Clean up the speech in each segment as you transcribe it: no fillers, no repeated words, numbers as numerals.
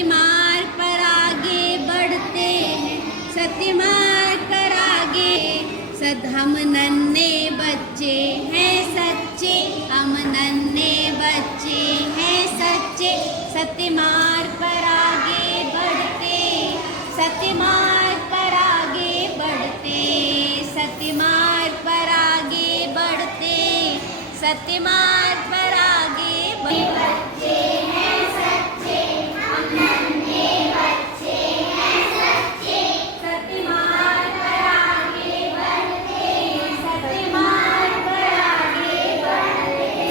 सत्य मार्ग पर आगे बढ़ते हैं, सत्य मार्ग पर आगे। हम नन्हे बच्चे हैं सच्चे, हम नन्हे बच्चे हैं सच्चे, सत्य मार्ग पर आगे बढ़ते, सत्य मार्ग पर आगे बढ़ते, सत्य मार्ग पर आगे बढ़ते, सत्य मार्ग पर आगे बढ़ते हैं सच्चे, हम नन्हे बच्चे हैं सच्चे, सत्य मार्ग पर आगे बढ़ते, सत्य मार्ग पर आगे बढ़ते,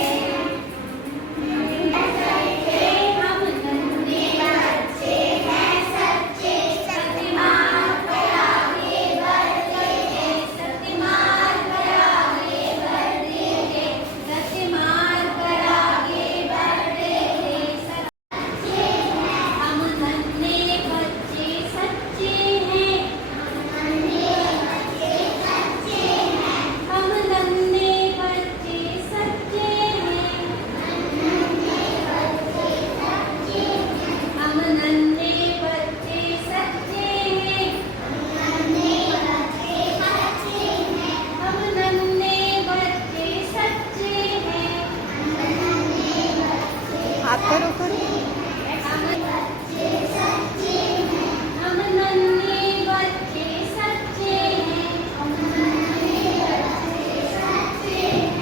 हम नन्हे बच्चे हैं सच्चे, सत्य मार्ग पर आगे बढ़ते, सत्य मार्ग पर आगे बढ़ते, सत्य मार्ग पर आगे बढ़ते, हम नन्हे बच्चे सच्चे हैं, हम नन्हे बच्चे सच्चे हैं, हम नन्हे बच्चे सच्चे हैं, हम नन्हे बच्चे सच्चे हैं, हाथ करो करो। हम नन्हे बच्चे सच्चे हैं, हम नन्हे बच्चे सच्चे हैं, हम नन्हे बच्चे सच्चे हैं,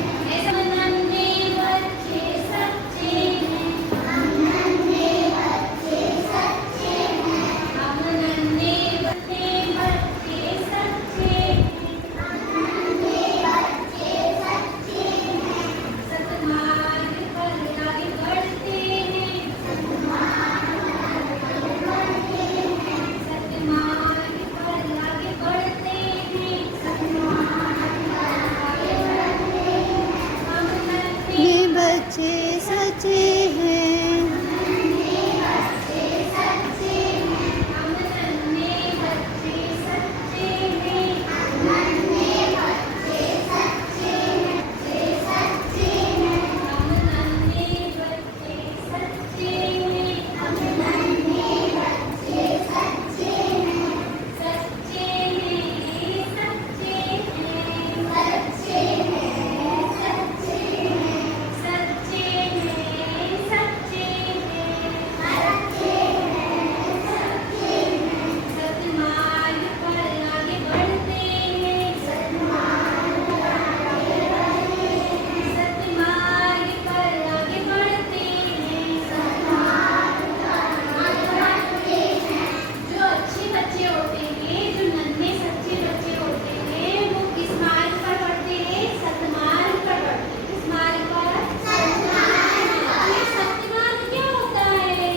हम नन्हे बच्चे सच्चे हैं, हम नन्हे बच्चे सच्चे हैं, हम नन्हे बच्चे सच्चे हैं, सतमार्ग पर आगे बढ़ते हैं, सतमार्ग पर आगे बढ़ते हैं, हम नन्हे ये बच्चे सच्चे हैं, सच्चे हैं, हम नन्हे बच्चे सच्चे हैं, हम नन्हे बच्चे सच्चे हैं, सच्चे हैं, हम नन्हे बच्चे सच्चे हैं, हम नन्हे बच्चे सच्चे हैं, सच्चे हैं, सच्चे हैं, सच्चे हैं, सच्चे हैं, सच्चे हैं, सच्चे हैं, सतमार्ग पर आगे बढ़ते हैं, सतमार्ग पर आगे बढ़ते हैं, सतमार्ग पर आगे बढ़ते हैं, सतमार्ग पर आगे बढ़ते हैं। जो अच्छे बच्चे होते हैं, जो नन्हे सच्चे बच्चे होते हैं, वो किस मार्ग पर बढ़ते हैं? सतमार्ग पर बढ़ते हैं। किस मार्ग पर? सतमार्ग। ये सतमार्ग क्या होता है?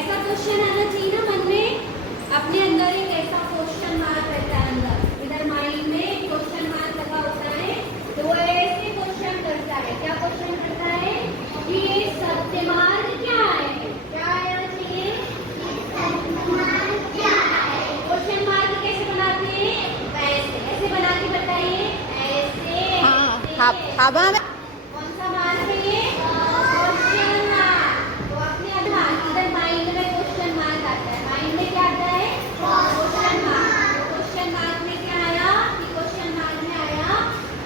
ऐसा क्वेश्चन आना चाहिए ना मन में। अपने अंदर एक ऐसा क्वेश्चन मार्क रहता है, अंदर इधर माइंड में क्वेश्चन मार्क लगा होता है, तो वो ऐसे क्वेश्चन करता है। क्या क्वेश्चन करता है कि ये सत्य मार्ग क्या है? क्या आना चाहिए? सत्यमार्ग क्या है? क्वेश्चन मार्क कैसे बनाते हैं? वैसे ऐसे बना के बताइए, ऐसे हाँ ऐसे, हाँ हाँ कौन सा मार्क है ये? Question mark. तो अपने अंदर इधर माइंड में क्वेश्चन मार्क आता है। माइंड में क्या आता है? Question mark. क्वेश्चन मार्क में क्या आया? कि क्वेश्चन मार्क में आया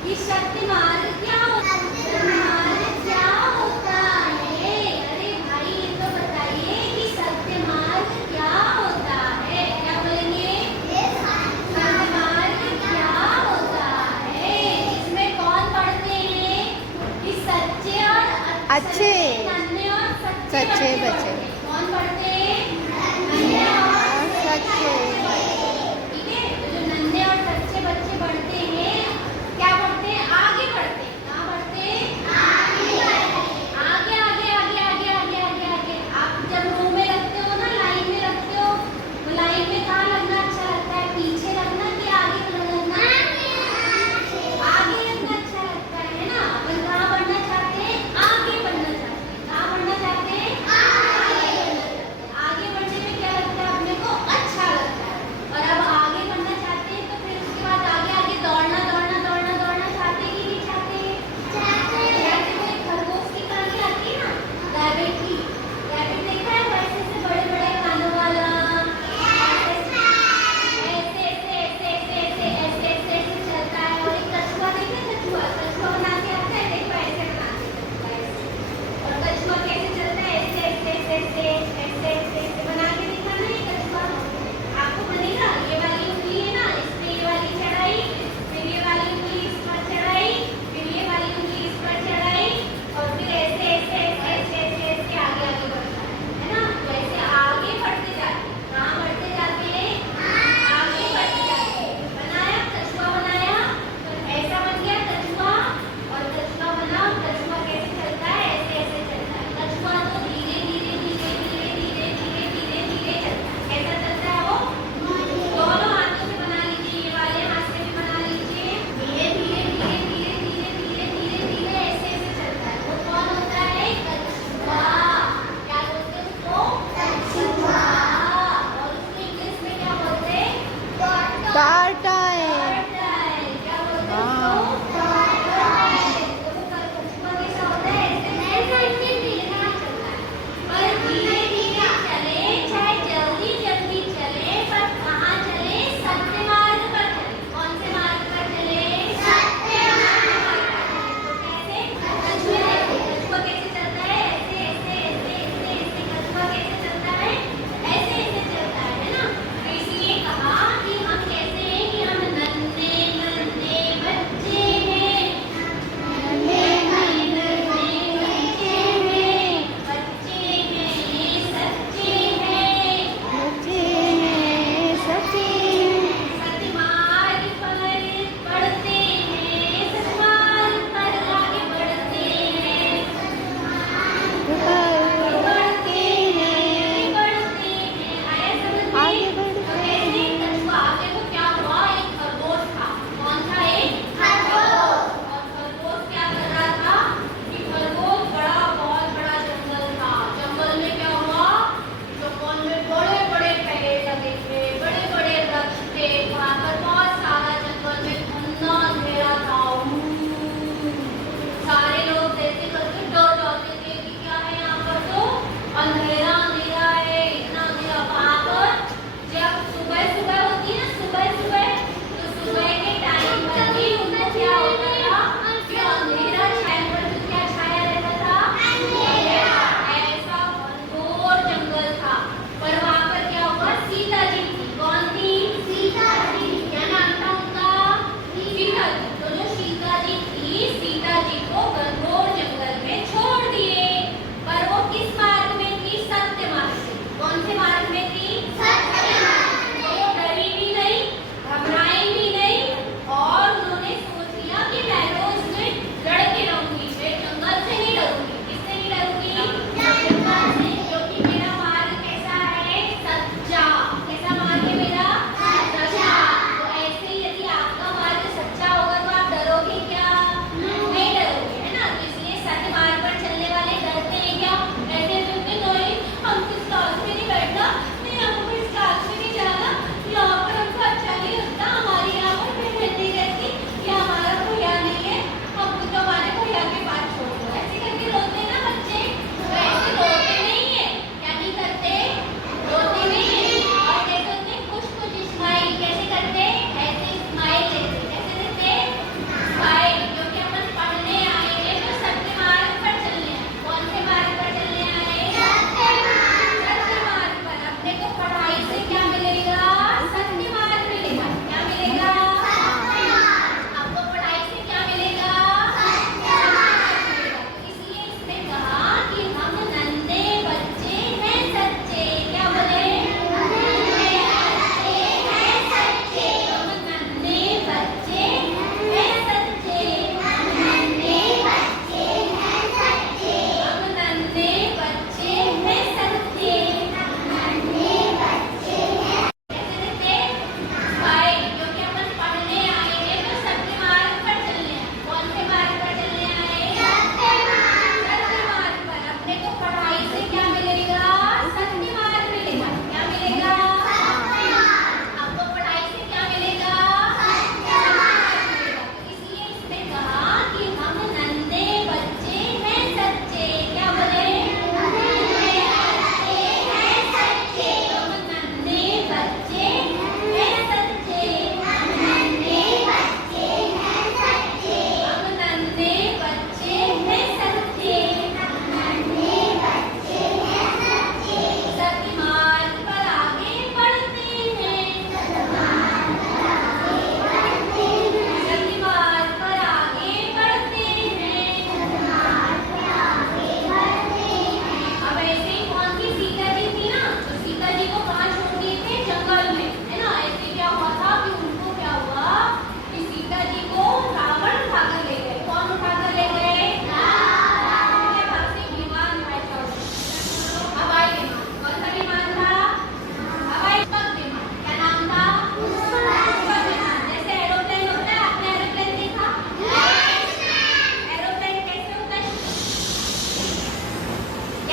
कि सत्य मार्ग क्या होता है? सत्य मार्ग क्या होता है? अरे भाई ये तो बताइए कि सत्य मार्ग क्या होता है? क्या बोलेंगे? सत्य मार्ग क्या होता है? इसमें कौन पढ़ते हैं? कि सच्चे और अच्छे नन्हे और सच्चे सच्चे बच्चे। पढ़ते हैं। कौन पढ़ते हैं? नन्हे और सच्चे। ठीक है, तो जो नन्हे और सच्चे बच्चे पढ़ते हैं, क्या पढ़ते हैं? आगे बढ़ते हैं। कहाँ बढ़ते हैं? आगे आगे आगे आगे आगे आगे आगे आगे। आप जब रो में रखते हो ना, लाइन में रखते हो, तो लाइन में कहाँ लगना अच्छा लगता है? पीछे लगना कि आगे लगना? आगे लगना अच्छा लगता है ना। अपन कहाँ बढ़ना चाहते हैं? आगे बढ़ना चाहते हैं। कहाँ बढ़ना चाहते हैं? आगे। ऐसे ऐसे ऐसे ऐसे बना के दिखाना है कछुआ आपको बनेगा। ये वाली उंगली है ना, इस पे ये वाली चढ़ाई, फिर ये वाली उंगली इस पर चढ़ाई, फिर ये वाली उंगली इस पर चढ़ाई और फिर ऐसे ऐसे ऐसे ऐसे ऐसे ऐसे आगे आगे बढ़ना है ना। तो ऐसे आगे बढ़ते जाते कहाँ बढ़ते जाते हैं, आगे बढ़ते जाते हैं। बनाया कछुआ बनाया, तो ऐसा बन गया कछुआ। और कछुआ बनाओ, कछुआ कैसे चलता है, ऐसे ऐसे चलता है। कछुआ तो धीरे धीरे धीरे धीरे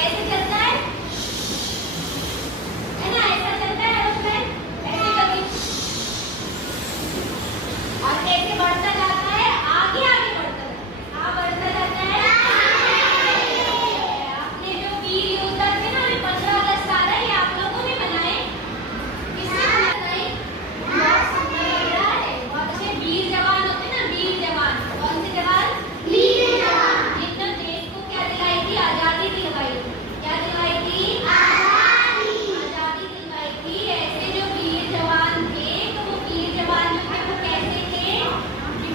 कैसे चलता है ना? ऐसा चलता है एरोप्लेन, ऐसे कभी, और कैसे बढ़ता जाता है? आगे आगे बढ़ता जाता है। कहाँ बढ़ता जाता है? आपने जो वीर योद्धा थे ना, 15 अगस्त आ रहा है, ये आप लोगों ने बनाए, किसने बनाए? बहुत सुंदर लग रहा है, बहुत अच्छे। वीर जवान होते ना, वीर जवान, कौन से जवान? वीर जवान, जिन्होंने देश को क्या दिलाई थी? आजादी दिलवाई थी। क्या दिलवाई थी? आजादी दिलवाई थी। ऐसे जो वीर जवान थे, तो वो वीर जवान जो थे वो कैसे थे?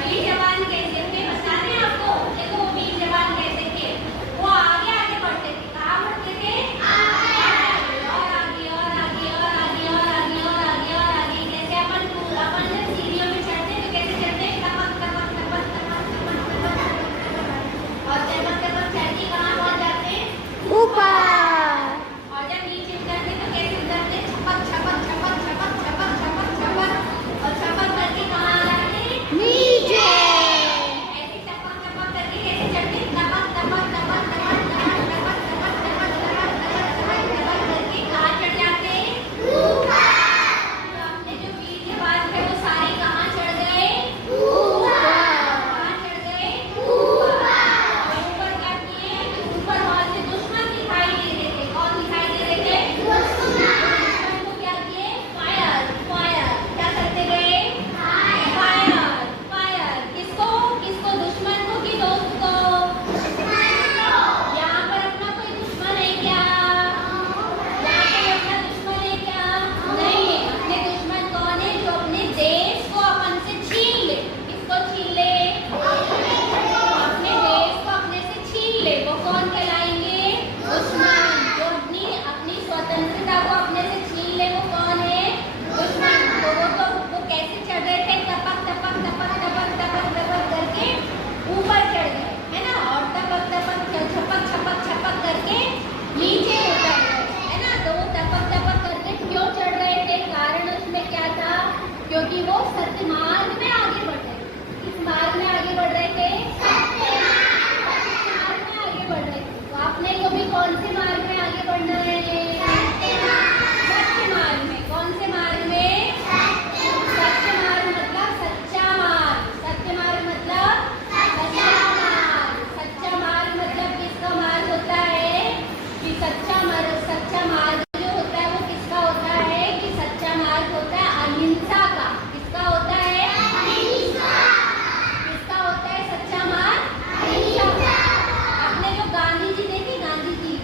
वीर जवान कैसे थे बताते हैं आपको। देखो वो वीर जवान कैसे थे, वो आगे आगे बढ़ते थे। कहाँ बढ़ते थे? आगे, और आगे और आगे और आगे और आगे और आगे और आगे। जैसे अपन जब सीढ़ियों में चढ़ते हैं तो कैसे चढ़ते हैं? टपक टपक टपक टपक टपक टपक, और टपक टपक चढ़ के कहाँ पहुँच जाते हैं? ऊपर। और जब नीचे उतरते तो कैसे उतरते? छपक छपक छपक छपक छपक छपक छपक, और छपक करके कहाँ आ रहे हैं? नीचे। ऐसे टपक टपक करके कैसे चढ़ते? टपक टपक टपक टपक टपक टपक टपक टपक टपक टपक टपक करके कहाँ चढ़ जाते हैं? ऊपर। तो अपने जो वीर जवान थे वो सारे कहाँ चढ़ गए? ऊपर। कहाँ चढ़ गए? ऊपर। और ऊपर क्या किए? ऊपर वहाँ से दुश्मन दिखाई दे रहे थे। कौन दिखाई दे रहे थे? दुश्मन को क्या किए? फायर फायर, क्या करते गए? Fire fire. किसको किसको? दुश्मन को कि दोस्त को? यहाँ पर अपना कोई दुश्मन है क्या? यहाँ पर अपना दुश्मन है क्या? नहीं है। अपने दुश्मन कौन है? जो अपने देश को अपन से छीन ले। किसको छीन ले? अपने देश को अपने से छीन ले, वो कौन कहलाएंगे? दुश्मन। जो अपनी अपनी स्वतंत्रता को अपने से छीन ले, वो कौन है? दुश्मन। तो वो कैसे चढ़ रहे थे? टपक टपक टपक टपक टपक टपक करके ऊपर चढ़ गए, है ना? और टपक टपक छपक छपक छपक करके नीचे उतर गए, है ना? तो वो टपक टपक करके क्यों चढ़ रहे थे? कारण उसमें क्या था? क्योंकि वो सत्य मार्ग में आगे बढ़ रहे थे। किस मार्ग में आगे बढ़ रहे थे? सत्य मार्ग में आगे बढ़ रहे थे। तो आपने को भी कौन से मार्ग में आगे बढ़ना है? सत्य मार्ग में। कौन से मार्ग में? सत्य मार्ग मतलब सच्चा मार्ग। सत्य मार्ग मतलब सच्चा मार्ग। सच्चा मार्ग मतलब किसका मार्ग होता है? कि सच्चा मार्ग जो होता है वो किसका होता है? कि सच्चा मार्ग होता है अहिंसा का। किसका होता है? किसका होता है सच्चा मार्ग? अहिंसा का। आपने जो गांधी जी देखे, गांधी जी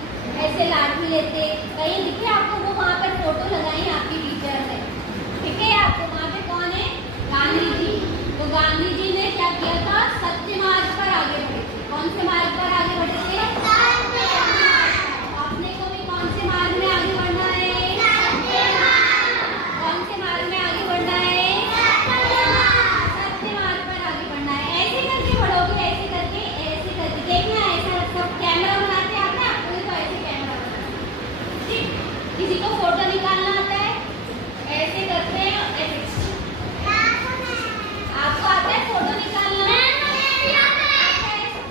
ऐसे लाठी लेते, कहीं दिखे आपको? वो वहाँ पर फोटो लगाई आपकी टीचर ने, ठीक है? आपको वहाँ पे कौन है? गांधी जी। तो गांधी जी ने क्या किया था? सत्य मार्ग पर आगे बढ़े थे। कौन से मार्ग पर आगे बढ़े थे? आपने को भी कौन से मार्ग में आगे बढ़ना है? कौन से मार्ग में आगे बढ़ना है? सत्य मार्ग पर आगे बढ़ना है। ऐसे करके बढ़ोगे, ऐसे करके देखना है। ऐसा सब कैमरा बनाते आते हैं आपको? तो ऐसे कैमरा बनाना, ठीक? किसी को फोटो निकालना आता है? ऐसे करते हैं, ऐसे। आपको आता है फोटो निकालना?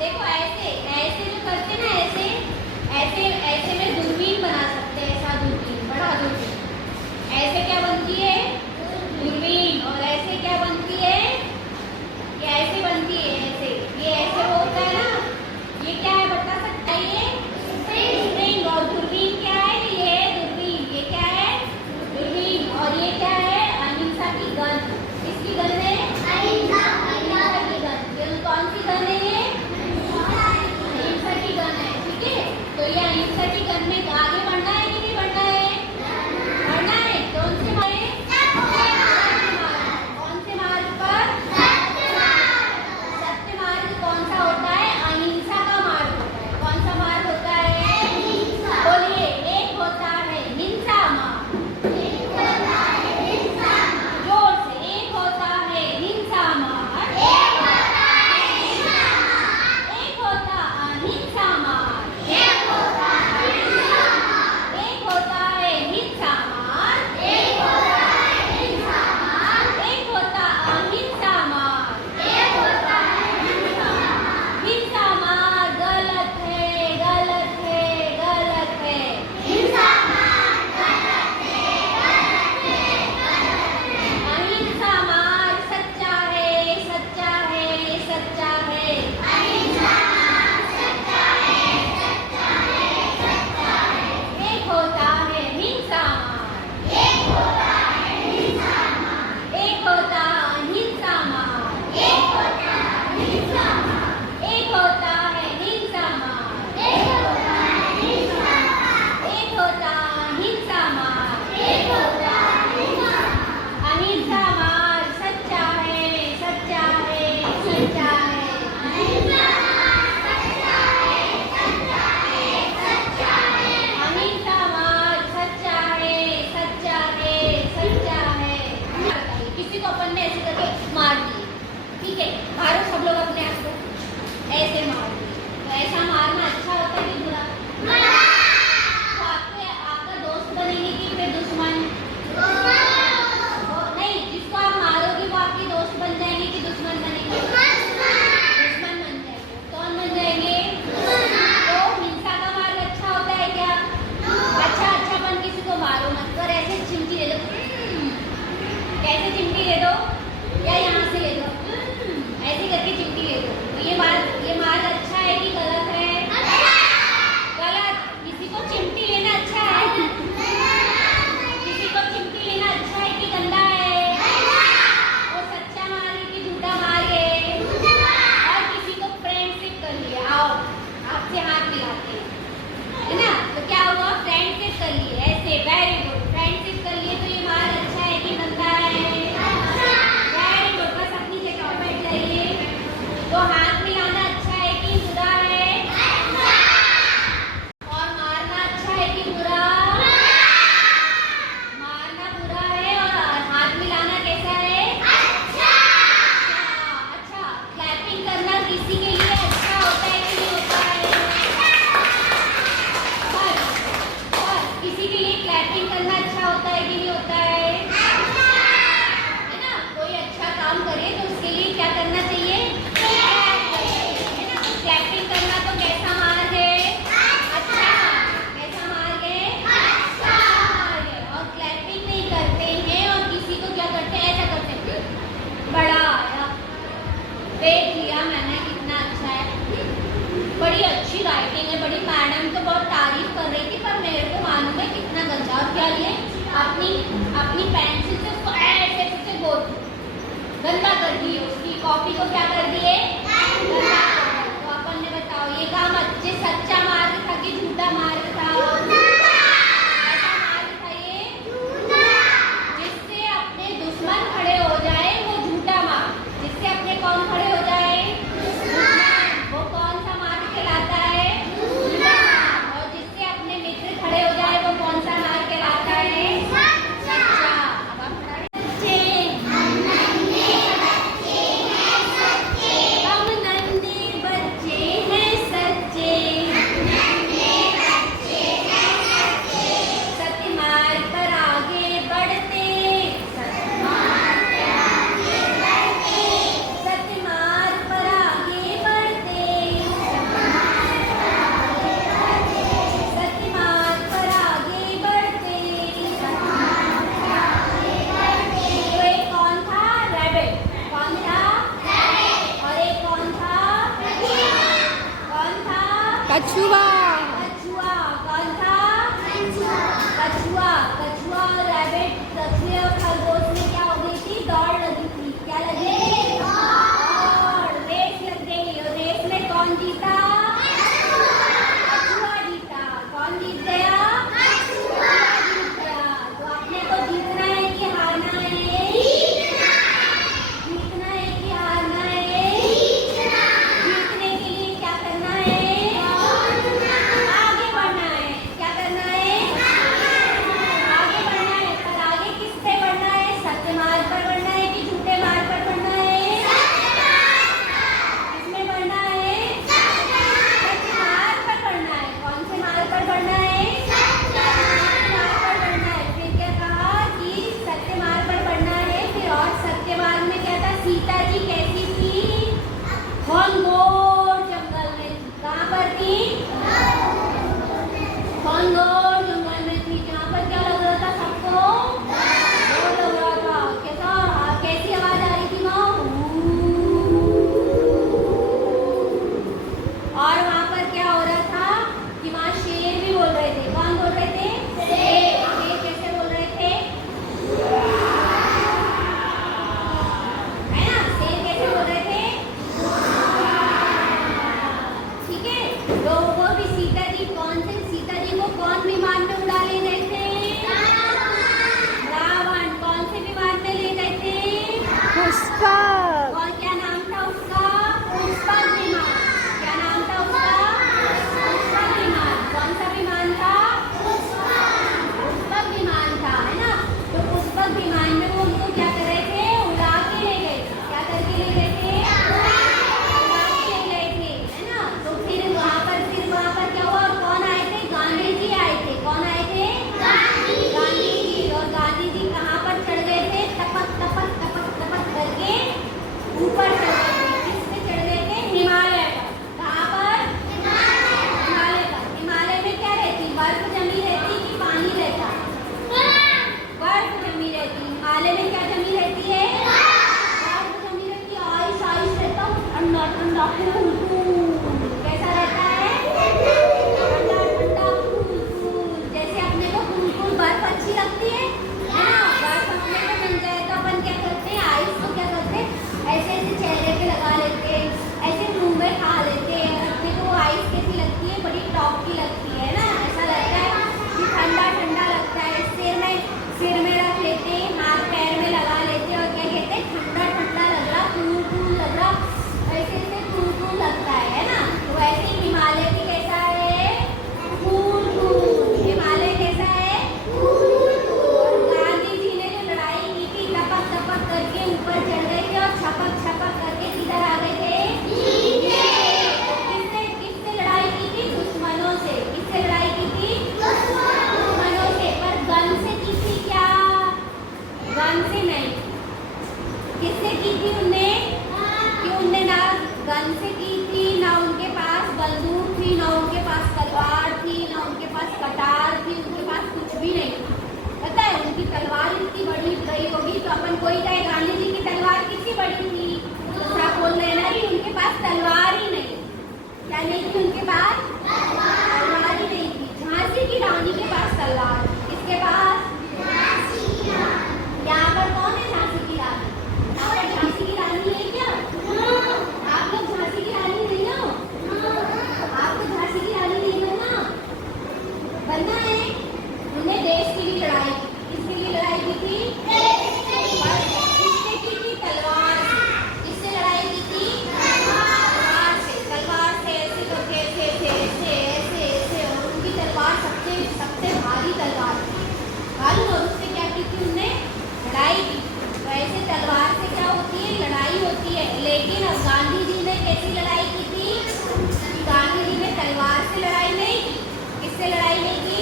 देखो ऐसे ऐसे जो करते हैं ना, ऐसे ऐसे ऐसे में दूरबीन बना सकते हैं। ऐसा दूरबीन, बड़ा दूरबीन। ऐसे क्या बनती है? दूरबीन। और ऐसे क्या बनती है? ये ऐसे बनती है, ऐसे। ये ऐसे होता है ना, ये क्या है बता सकता है? ये स्प्रिंग। और दूरबीन क्या है? ये है दूरबीन। ये क्या है? दूरबीन। और ये क्या है? अहिंसा की गन। किसकी गन है? अहिंसा की गन। ये कौन सी गन है? ये अहिंसा की गन है, ठीक है? तो ये अहिंसा की गन में आगे बढ़ना है कि नहीं बढ़ना है? बढ़ना है। कौन से मार्ग? कौन से मार्ग पर? सत्य मार्ग कौन सा होता है? अहिंसा का मार्ग होता है। कौन सा मार्ग होता है? बोलिए। एक होता है हिंसा मार्ग। जोर से। एक होता है हिंसा मार्ग। एक होता अहिंसा मार्ग। कॉपी को क्या कर दिए? तो अपन ने बताओ ये काम अच्छे सच्चा मार्ग था कि झूठा मार्ग था? ऐसा मार्ग था ये जिससे अपने दुश्मन खड़े हो जाए वो झूठा मार्ग, जिससे अपने कौन खड़े हो जाए? वो कौन सा मार्ग कहलाता है? और जिससे अपने मित्र खड़े हो जाए वो कौन सा मार्ग कहलाता है? सच्चा। अब आप बच्चे बनना है। उन्होंने देश के लिए लड़ाई की। किसके लिए लड़ाई की थी? और किससे की थी? तलवार से। किससे लड़ाई की थी? तलवार से। तलवार से ऐसे करके ऐसे ऐसे ऐसे ऐसे ऐसे, और उनकी तलवार सबसे सबसे भारी तलवार थी, भारी। और उससे क्या की थी? उन्होंने लड़ाई की। तो ऐसे तलवार से क्या होती है? लड़ाई होती है। लेकिन अब गांधी जी ने कैसी लड़ाई की थी? गांधी जी ने तलवार से लड़ाई नहीं की। किससे लड़ाई नहीं की?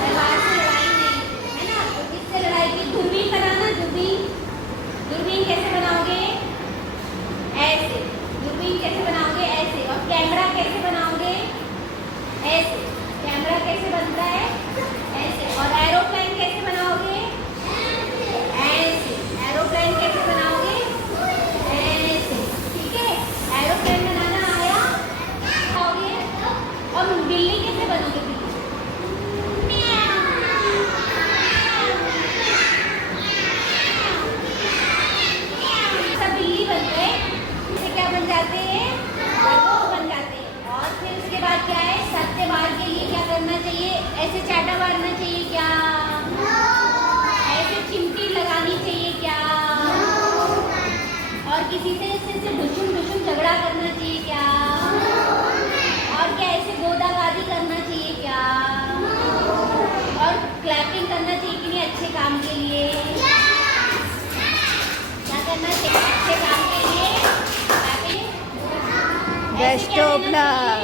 तलवार से लड़ाई नहीं की, है ना। तो किससे लड़ाई की? दूरबीन बनाना। दूरबीन, दूरबीन कैसे बनाओगे? ऐसे। दूरबीन कैसे बनाओगे? ऐसे। और कैमरा कैसे बनाओगे? ऐसे। कैमरा कैसे बनता है? ऐसे। और एरोप्लेन कैसे बनाओगे? ऐसे। एरोप्लेन कैसे बनाओगे? ऐसे। ठीक है, एरोप्लेन बनाना आया? आओगे? और बिल्ली कैसे बनोगे? सब बिल्ली बन गए, इससे क्या बन जाते हैं? वो बन जाते हैं। और फिर उसके बाद क्या है? सत्यवाद के लिए क्या करना चाहिए? ऐसे चाटा मारना चाहिए क्या? ऐसे चिमटी लगानी चाहिए क्या? और किसी से ऐसे ढुसुम ढुसुम झगड़ा करना चाहिए क्या? और क्या ऐसे गोदाबाजी करना चाहिए क्या? और क्लैपिंग करना चाहिए कि नहीं अच्छे काम के लिए? क्या करना चाहिए अच्छे काम के लिए? क्लैपिंग। Best of luck.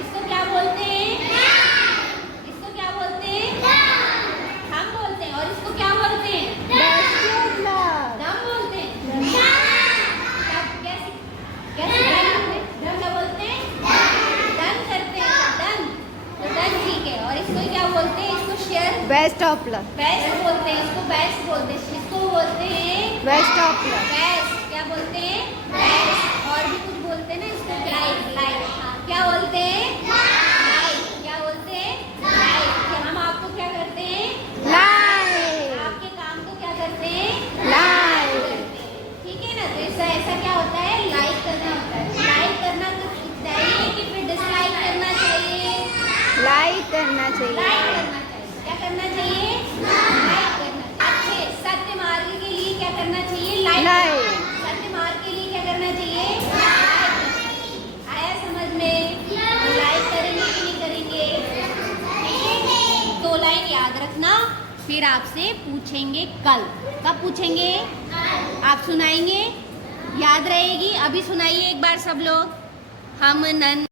इसको क्या बोलते हैं? इसको क्या बोलते हैं? हम बोलते हैं। और इसको क्या बोलते हैं? Best of luck. दम बोलते हैं। कैसे क्या बोलते हैं? डन करते हैं। डन। तो डन, ठीक है। और इसको क्या बोलते हैं? इसको share best of luck. Best बोलते हैं। इसको बेस्ट बोलते हैं। इसको बोलते हैं बेस्ट ऑफ लक। बेस्ट। क्या बोलते हैं? बेस्ट। और भी कुछ बोलते हैं ना इसको? लाइक। लाइक क्या बोलते हैं? लाइक। क्या बोलते हैं? लाइक। कि हम आपको क्या करते हैं? लाइक। आपके काम को क्या करते हैं? लाइक। ठीक है ना। तो इसका ऐसा क्या होता है? लाइक करना होता है। लाइक करना तो चाहिए कि फिर डिसलाइक करना चाहिए? लाइक करना चाहिए। लाइक करना चाहिए। क्या करना चाहिए? लाइक करना। अच्छे सत्य मार्ग के लिए क्या करना चाहिए? लाइक। सत्य मार्ग के लिए क्या करना चाहिए? लाइक। आया समझ में? लाइक करेंगे कि नहीं करेंगे? ठीक है, 2 लाइन याद रखना। फिर आपसे पूछेंगे कल। कब पूछेंगे? आप सुनाएंगे? याद रहेगी? अभी सुनाइए एक बार सब लोग। हम नन